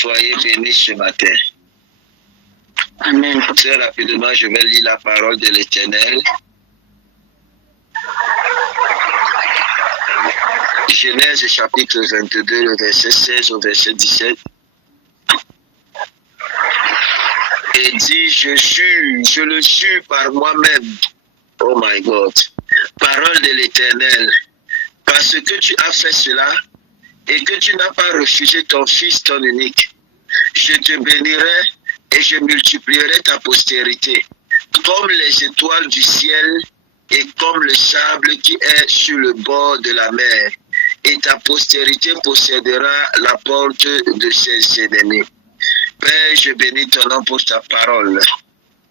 Soyez bénis ce matin. Amen. Très rapidement, je vais lire la parole de l'Éternel. Genèse chapitre 22, le verset 16 au verset 17. Et dit, je le jure par moi-même. Oh my God. Parole de l'Éternel. Parce que tu as fait cela et que tu n'as pas refusé ton fils, ton unique, je te bénirai et je multiplierai ta postérité, comme les étoiles du ciel et comme le sable qui est sur le bord de la mer. Et ta postérité possédera la porte de ses ennemis. Père, je bénis ton nom pour ta parole.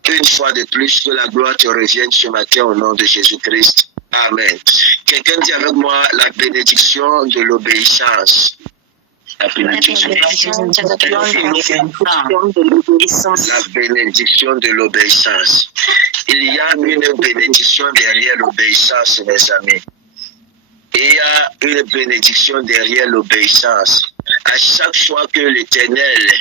Une fois de plus, que la gloire te revienne ce matin au nom de Jésus-Christ. Amen. Quelqu'un dit avec moi la bénédiction de l'obéissance. La bénédiction de l'obéissance. Il y a une bénédiction derrière l'obéissance, mes amis. Il y a une bénédiction derrière l'obéissance. À chaque fois que l'Éternel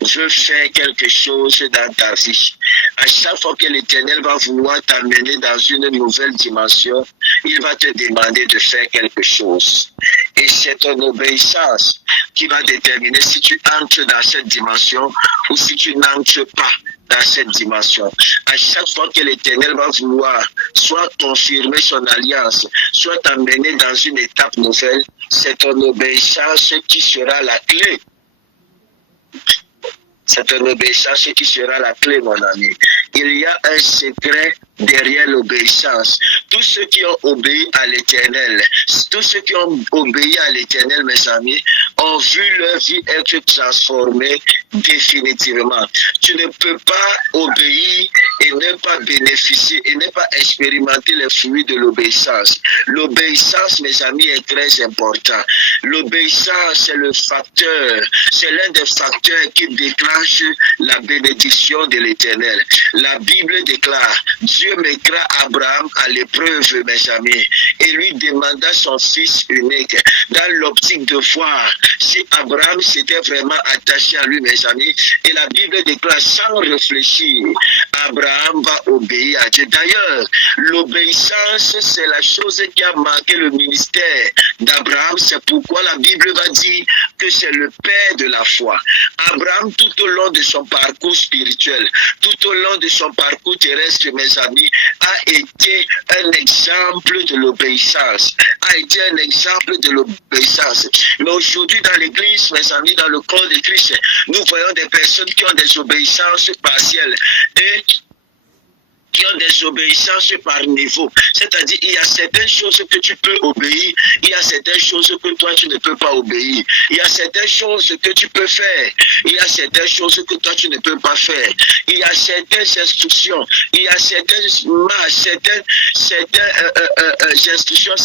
veut faire quelque chose dans ta vie, à chaque fois que l'Éternel va vouloir t'amener dans une nouvelle dimension, il va te demander de faire quelque chose. Et c'est ton obéissance qui va déterminer si tu entres dans cette dimension ou si tu n'entres pas dans cette dimension. À chaque fois que l'Éternel va vouloir soit confirmer son alliance, soit t'amener dans une étape nouvelle, c'est ton obéissance qui sera la clé. C'est ton obéissance qui sera la clé, mon ami. Il y a un secret derrière l'obéissance. Tous ceux qui ont obéi à l'Éternel, tous ceux qui ont obéi à l'Éternel, mes amis, ont vu leur vie être transformée définitivement. Tu ne peux pas obéir et ne pas bénéficier et ne pas expérimenter les fruits de l'obéissance. L'obéissance, mes amis, est très important. L'obéissance, c'est le facteur, c'est l'un des facteurs qui déclenche la bénédiction de l'Éternel. La Bible déclare, Dieu mettra Abraham à l'épreuve, mes amis, et lui demanda son fils unique, dans l'optique de voir si Abraham s'était vraiment attaché à lui, mes amis. Et la Bible déclare, sans réfléchir, Abraham va obéir à Dieu. D'ailleurs, l'obéissance, c'est la chose qui a marqué le ministère d'Abraham. C'est pourquoi la Bible va dire que c'est le père de la foi. Abraham, tout au long de son parcours spirituel, tout au long de son parcours terrestre, mes amis, a été un exemple de l'obéissance. A été un exemple de l'obéissance. Mais aujourd'hui, dans l'église, mes amis, dans le corps de Christ, nous voyons des personnes qui ont des obéissances partielles et qui ont des obéissances par niveau. C'est-à-dire, il y a certaines choses que tu peux obéir, il y a certaines choses que toi, tu ne peux pas obéir. Il y a certaines choses que tu peux faire, il y a certaines choses que toi, tu ne peux pas faire. Il y a certaines instructions, il y a certaines instructions,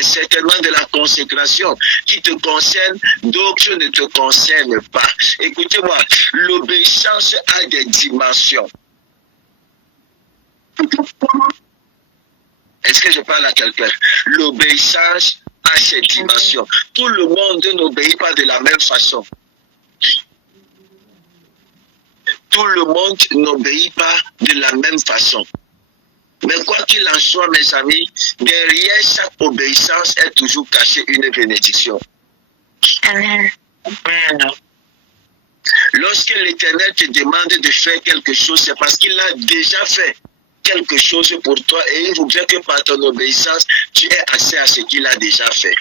certainement de la consécration qui te concernent, d'autres ne te concernent pas. Écoutez-moi, l'obéissance a des dimensions. Est-ce que je parle à quelqu'un? L'obéissance a ses dimensions. Tout le monde n'obéit pas de la même façon. Tout le monde n'obéit pas de la même façon. Mais quoi qu'il en soit, mes amis, derrière chaque obéissance est toujours cachée une bénédiction. Amen. Lorsque l'Éternel te demande de faire quelque chose, c'est parce qu'il l'a déjà fait quelque chose pour toi et il voudrait que par ton obéissance, tu aies accès à ce qu'il a déjà fait.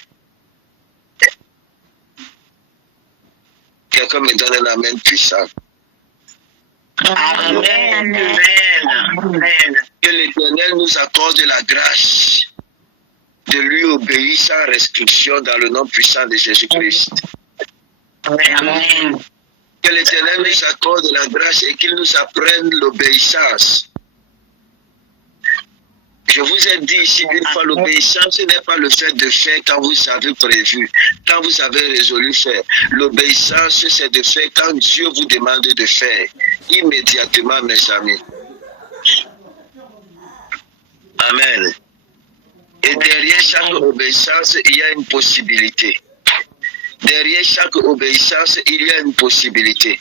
Quelqu'un me donne un amen puissant. Amen. Amen. Amen. Que l'Éternel nous accorde la grâce de lui obéir sans restriction dans le nom puissant de Jésus-Christ. Amen. Que l'Éternel nous accorde la grâce et qu'il nous apprenne l'obéissance. Je vous ai dit ici une fois, l'obéissance n'est pas le fait de faire quand vous avez prévu, quand vous avez résolu faire. L'obéissance, c'est de faire quand Dieu vous demande de faire, immédiatement, mes amis. Amen. Et derrière chaque obéissance, il y a une possibilité. Derrière chaque obéissance, il y a une possibilité.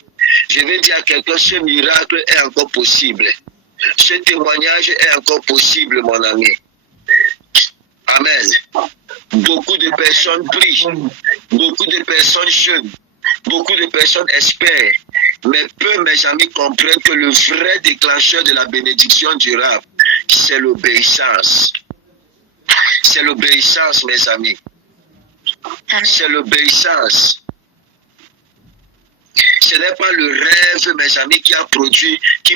Je vais dire à quelqu'un, ce miracle est encore possible. Ce témoignage est encore possible, mon ami. Amen. Beaucoup de personnes prient. Beaucoup de personnes jeûnent. Beaucoup de personnes espèrent. Mais peu, mes amis, comprennent que le vrai déclencheur de la bénédiction durable, c'est l'obéissance. C'est l'obéissance, mes amis. C'est l'obéissance. Ce n'est pas le rêve, mes amis, qui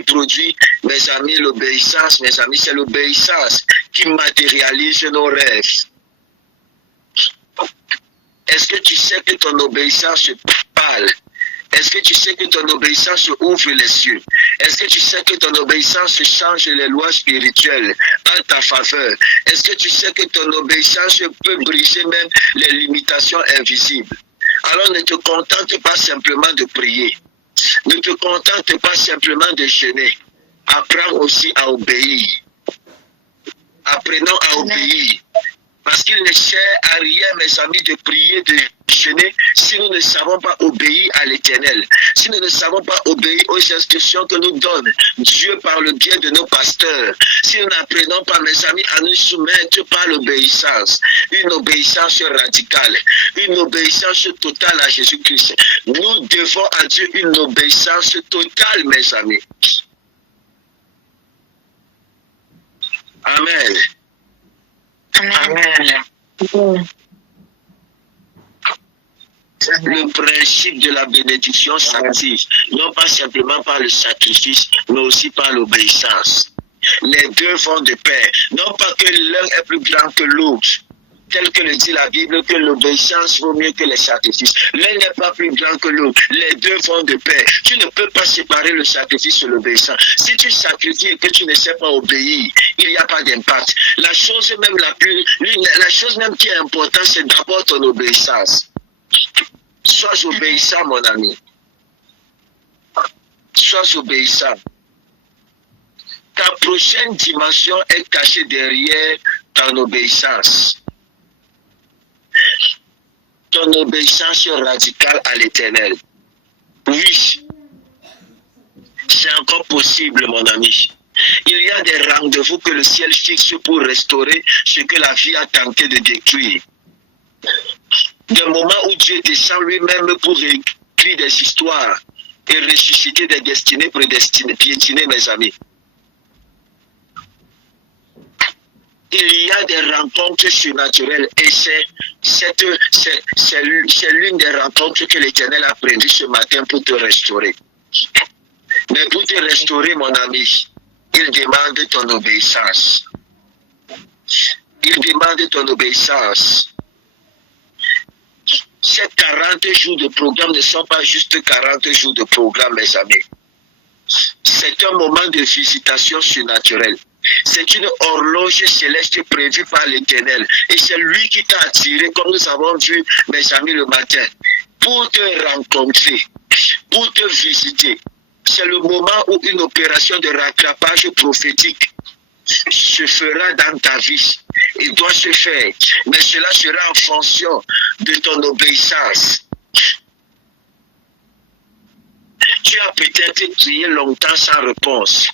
produit, mes amis, l'obéissance, mes amis, c'est l'obéissance qui matérialise nos rêves. Est-ce que tu sais que ton obéissance parle? Est-ce que tu sais que ton obéissance ouvre les cieux? Est-ce que tu sais que ton obéissance change les lois spirituelles en ta faveur? Est-ce que tu sais que ton obéissance peut briser même les limitations invisibles? Alors ne te contente pas simplement de prier. Ne te contente pas simplement de jeûner. Apprends aussi à obéir. Apprenons à obéir. Parce qu'il ne sert à rien, mes amis, de prier, de jeûner, si nous ne savons pas obéir à l'Éternel. Si nous ne savons pas obéir aux instructions que nous donne Dieu par le biais de nos pasteurs. Si nous n'apprenons pas, mes amis, à nous soumettre par l'obéissance. Une obéissance radicale. Une obéissance totale à Jésus-Christ. Nous devons à Dieu une obéissance totale, mes amis. Amen. Amen. Le principe de la bénédiction s'active, non pas simplement par le sacrifice, mais aussi par l'obéissance. Les deux vont de pair. Non pas que l'un est plus grand que l'autre, tel que le dit la Bible, que l'obéissance vaut mieux que les sacrifices. L'un n'est pas plus grand que l'autre. Les deux vont de pair. Tu ne peux pas séparer le sacrifice de l'obéissance. Si tu sacrifies et que tu ne sais pas obéir, il n'y a pas d'impact. La chose même qui est importante, c'est d'abord ton obéissance. Sois obéissant, mon ami. Sois obéissant. Ta prochaine dimension est cachée derrière ton obéissance. Ton obéissance radicale à l'Éternel. Oui, c'est encore possible, mon ami. Il y a des rendez-vous que le ciel fixe pour restaurer ce que la vie a tenté de détruire. Des moments où Dieu descend lui-même pour écrire des histoires et ressusciter des destinées prédestinées, piétinées, mes amis. Il y a des rencontres surnaturelles et c'est l'une des rencontres que l'Éternel a prévues ce matin pour te restaurer. Mais pour te restaurer, mon ami, il demande ton obéissance. Il demande ton obéissance. Ces 40 jours de programme ne sont pas juste 40 jours de programme, mes amis. C'est un moment de visitation surnaturelle. C'est une horloge céleste prévue par l'Éternel. Et c'est lui qui t'a attiré, comme nous avons vu, mes amis, le matin, pour te rencontrer, pour te visiter. C'est le moment où une opération de rattrapage prophétique se fera dans ta vie et doit se faire. Mais cela sera en fonction de ton obéissance. Tu as peut-être prié longtemps sans réponse.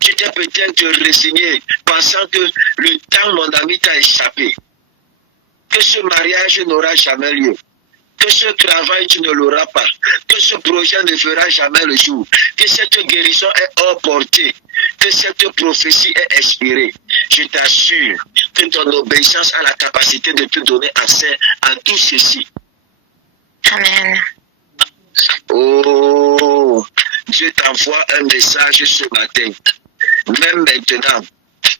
Tu t'es peut-être résigné, pensant que le temps, mon ami, t'a échappé. Que ce mariage n'aura jamais lieu. Que ce travail, tu ne l'auras pas. Que ce projet ne fera jamais le jour. Que cette guérison est hors portée. Que cette prophétie est expirée. Je t'assure que ton obéissance a la capacité de te donner accès à tout ceci. Amen. Oh, Dieu t'envoie un message ce matin. Même maintenant,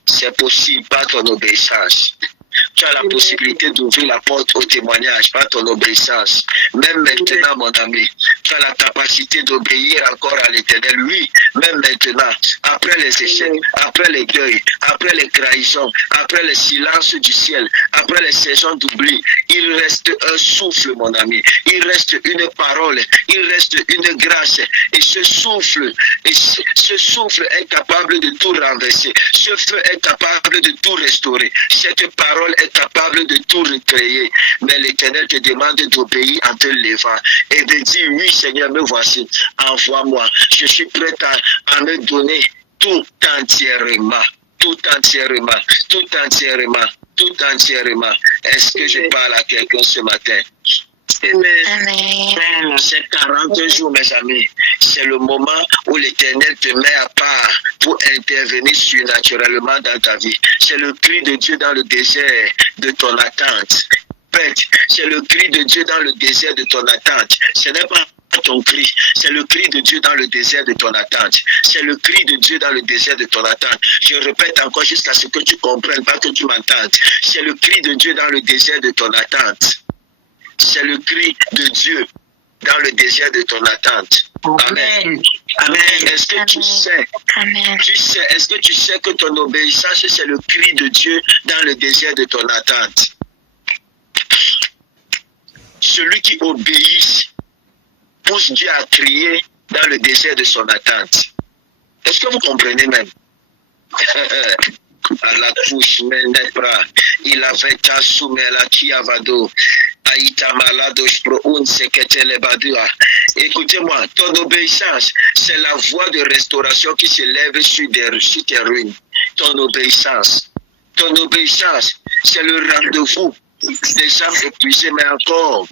c'est possible par ton obéissance. Tu as la possibilité d'ouvrir la porte au témoignage par ton obéissance. Même maintenant, mon ami, tu as la capacité d'obéir encore à l'Éternel. Oui, même maintenant, après les échecs, après les deuils, après les trahisons, après le silence du ciel, après les saisons d'oubli, il reste un souffle, mon ami. Il reste une parole, il reste une grâce. Et ce souffle est capable de tout renverser. Ce feu est capable de tout restaurer. Cette parole est capable de tout recréer. Mais l'Éternel te demande d'obéir en te levant et de dire, oui Seigneur, me voici, envoie-moi. Je suis prêt à me donner tout entièrement. Tout entièrement, tout entièrement, tout entièrement. Est-ce que je parle à quelqu'un ce matin? Amen. C'est 40 jours, mes amis. C'est le moment où l'Éternel te met à part pour intervenir surnaturellement dans ta vie. C'est le cri de Dieu dans le désert de ton attente. C'est le cri de Dieu dans le désert de ton attente. Ce n'est pas ton cri, c'est le cri de Dieu dans le désert de ton attente. C'est le cri de Dieu dans le désert de ton attente. Je répète encore jusqu'à ce que tu comprennes, pas que tu m'entendes. C'est le cri de Dieu dans le désert de ton attente. C'est le cri de Dieu dans le désert de ton attente. Amen. Amen. Est-ce que tu sais? Amen. Tu sais, est-ce que tu sais que ton obéissance, c'est le cri de Dieu dans le désert de ton attente? Celui qui obéit pousse Dieu à crier dans le désert de son attente. Est-ce que vous comprenez même? À la touche, il avait tasumé la kiavado. Écoutez-moi, ton obéissance, c'est la voie de restauration qui s'élève sur tes ruines. Ton obéissance, c'est le rendez-vous des âmes épuisées, mais encore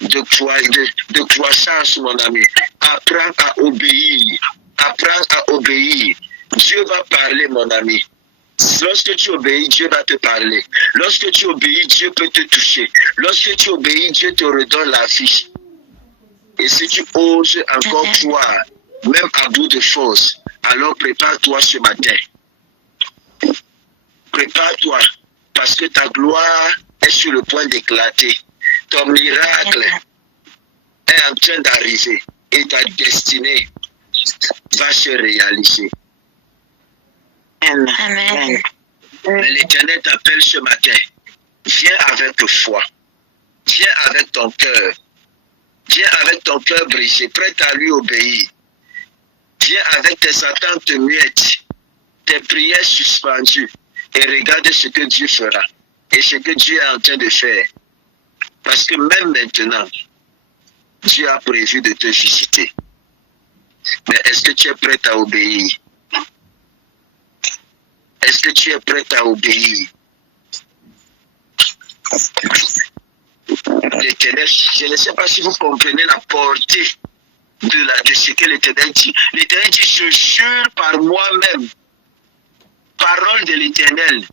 de croissance, mon ami. Apprends à obéir. Apprends à obéir. Dieu va parler, mon ami. Lorsque tu obéis, Dieu va te parler. Lorsque tu obéis, Dieu peut te toucher. Lorsque tu obéis, Dieu te redonne la vie. Et si tu oses encore croire, même à bout de force, alors prépare-toi ce matin. Prépare-toi, parce que ta gloire est sur le point d'éclater. Ton miracle est en train d'arriver et ta destinée va se réaliser. Amen. Mais l'Éternel t'appelle ce matin. Viens avec foi. Viens avec ton cœur. Viens avec ton cœur brisé, prêt à lui obéir. Viens avec tes attentes muettes, tes prières suspendues. Et regarde ce que Dieu fera. Et ce que Dieu est en train de faire. Parce que même maintenant, Dieu a prévu de te visiter. Mais est-ce que tu es prêt à obéir? Est-ce que tu es prêt à obéir? L'Éternel, je ne sais pas si vous comprenez la portée de ce que l'Éternel dit. L'Éternel dit, je jure par moi-même, parole de l'Éternel.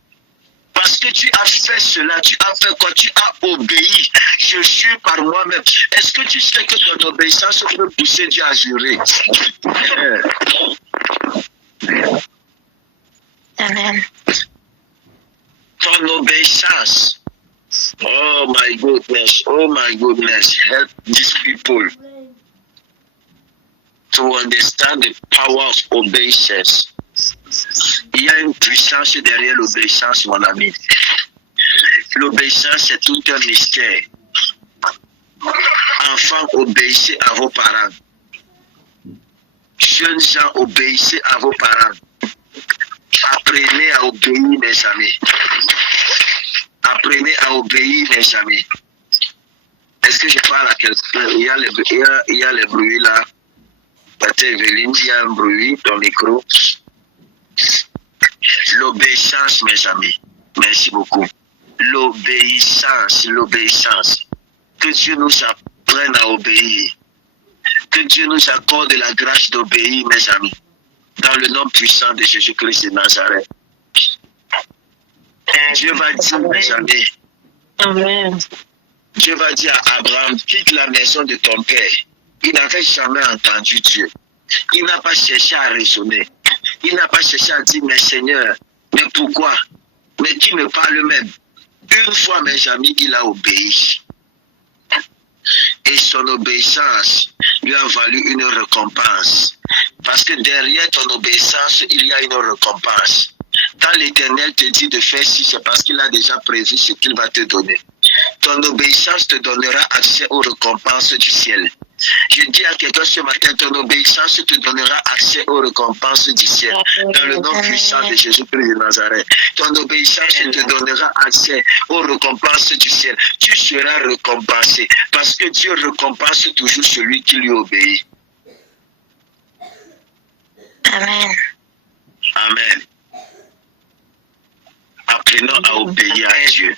Parce que tu as fait cela, tu as fait quoi? Tu as obéi. Je jure par moi-même. Est-ce que tu sais que ton obéissance peut pousser Dieu à jurer? Amen. Ton obéissance. Oh my goodness, help these people to understand the power of obedience. Il y a une puissance derrière l'obéissance, mon ami. L'obéissance, c'est tout un mystère. Enfants, obéissez à vos parents. Jeunes gens, obéissez à vos parents. Apprenez à obéir, mes amis. Apprenez à obéir, mes amis. Est-ce que je parle à quelqu'un? Il y a les bruits là. Pater Evelyne, il y a un bruit, ton micro. L'obéissance, mes amis. Merci beaucoup. L'obéissance. Que Dieu nous apprenne à obéir. Que Dieu nous accorde la grâce d'obéir, mes amis. Dans le nom puissant de Jésus-Christ de Nazareth. Dieu va dire, mes amis. Amen. Dieu va dire à Abraham, quitte la maison de ton père. Il n'avait jamais entendu Dieu. Il n'a pas cherché à raisonner. Il n'a pas cherché à dire, mais Seigneur, mais pourquoi? Mais qui me parle même? Une fois, mes amis, il a obéi. Et son obéissance lui a valu une récompense. Parce que derrière ton obéissance, il y a une récompense. Quand l'Éternel te dit de faire ci, c'est parce qu'il a déjà prévu ce qu'il va te donner. Ton obéissance te donnera accès aux récompenses du ciel. Je dis à quelqu'un ce matin, ton obéissance te donnera accès aux récompenses du ciel. Dans le nom puissant de Jésus-Christ de Nazareth. Ton obéissance te donnera accès aux récompenses du ciel. Tu seras récompensé. Parce que Dieu récompense toujours celui qui lui obéit. Amen. Amen. Apprenons à obéir à Dieu.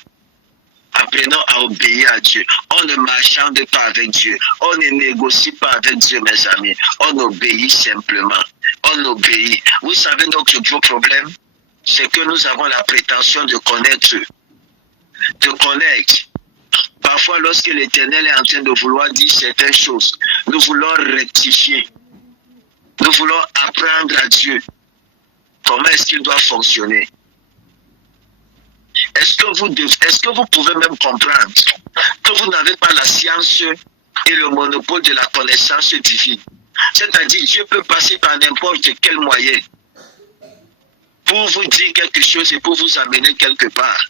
Apprenons à obéir à Dieu. On ne marchande pas avec Dieu. On ne négocie pas avec Dieu, mes amis. On obéit simplement. On obéit. Vous savez notre gros problème, c'est que nous avons la prétention de connaître. De connaître. Parfois, lorsque l'Éternel est en train de vouloir dire certaines choses, nous voulons rectifier. Nous voulons apprendre à Dieu comment est-ce qu'il doit fonctionner. Est-ce que vous pouvez même comprendre que vous n'avez pas la science et le monopole de la connaissance divine? C'est-à-dire, Dieu peut passer par n'importe quel moyen pour vous dire quelque chose et pour vous amener quelque part.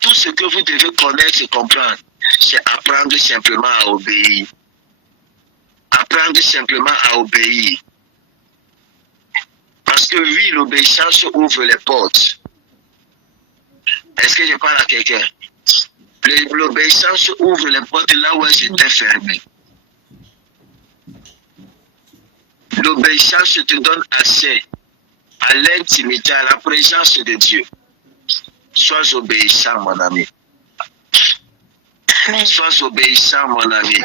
Tout ce que vous devez connaître et comprendre, c'est apprendre simplement à obéir. Apprendre simplement à obéir. Parce que oui, l'obéissance ouvre les portes. Est-ce que je parle à quelqu'un? L'obéissance ouvre les portes là où elles étaient fermées. L'obéissance te donne accès à l'intimité, à la présence de Dieu. Sois obéissant, mon ami. Amen. Sois obéissant, mon ami.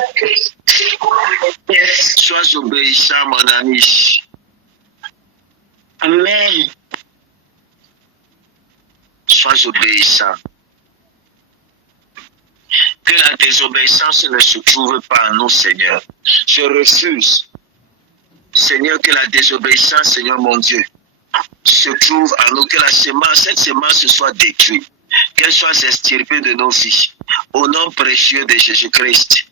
Yes. Sois obéissant, mon ami. Amen. Sois obéissant. Que la désobéissance ne se trouve pas en nous, Seigneur. Je refuse, Seigneur, que la désobéissance, Seigneur mon Dieu, se trouve en nous, que cette semence soit détruite, qu'elle soit extirpée de nos vies. Au nom précieux de Jésus-Christ.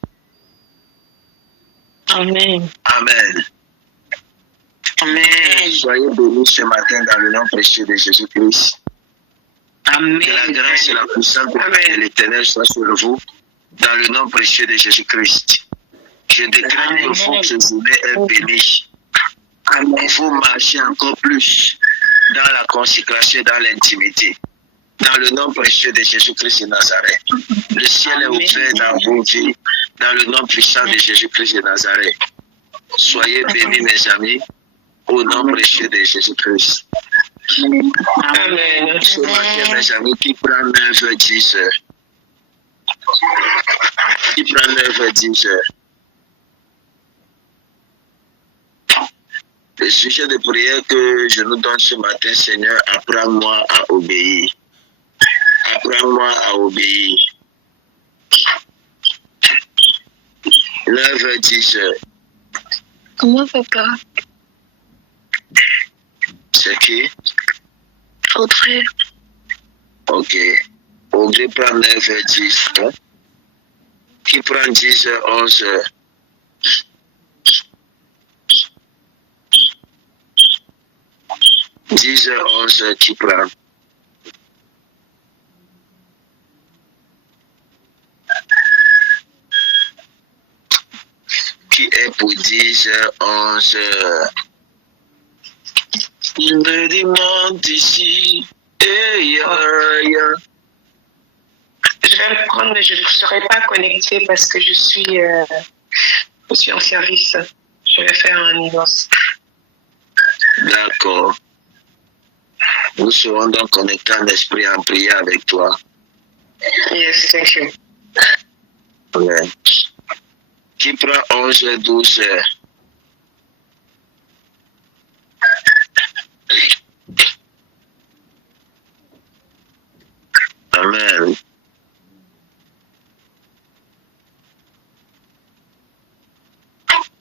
Amen. Amen. Amen. Soyez bénis ce matin dans le nom précieux de Jésus-Christ. Amen. Que la grâce et la puissance de l'Éternel soient sur vous, dans le nom précieux de Jésus-Christ. Je déclare que votre journée est bénie. Amen. Vous marchez encore plus dans la consécration, dans l'intimité. Dans le nom précieux de Jésus-Christ de Nazareth. Le ciel est ouvert dans vos vies, dans le nom puissant de Jésus-Christ de Nazareth. Soyez bénis, mes amis, au nom précieux de Jésus-Christ. Amen. Ce matin, mes amis, qui prend 9h, 10h? Qui prend 9h, 10h? Le sujet de prière que je nous donne ce matin, Seigneur, apprends-moi à obéir. Apprends-moi à obéir. 9h, 10h. Comment papa? C'est qui? Audrey. Ok. Audrey prend 9h, 10. Hein? Qui prend 10h, 11h? Dix heures, 11h, qui prend? Qui est pour 10h, 11h? Je me demande ici. Je vais le prendre, mais je ne serai pas connectée parce que je suis en service. Je vais faire un divorce. D'accord. Nous serons donc connectés en esprit en prière avec toi. Yes, thank you. Amen. Qui prend 11h, 12h? Amen.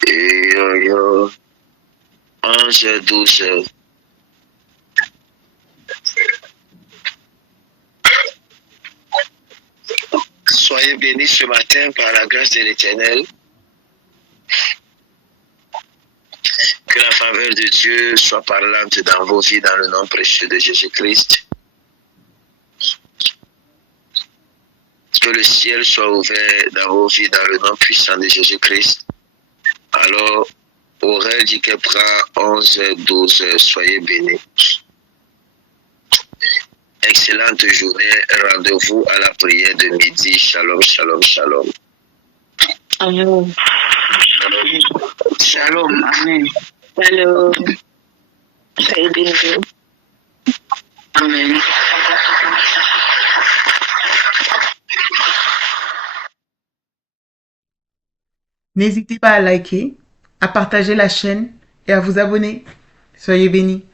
Yo. 11h, 12h. Soyez bénis ce matin par la grâce de l'Éternel. Que la faveur de Dieu soit parlante dans vos vies dans le nom précieux de Jésus-Christ. Que le ciel soit ouvert dans vos vies dans le nom puissant de Jésus-Christ. Alors, Aurel dit qu'elle prend 11-12, soyez bénis. Excellente journée, rendez-vous à la prière de midi. Shalom, shalom, shalom. Amen. Shalom, amen. Shalom. Soyez bénis. Amen. N'hésitez pas à liker, à partager la chaîne et à vous abonner. Soyez bénis.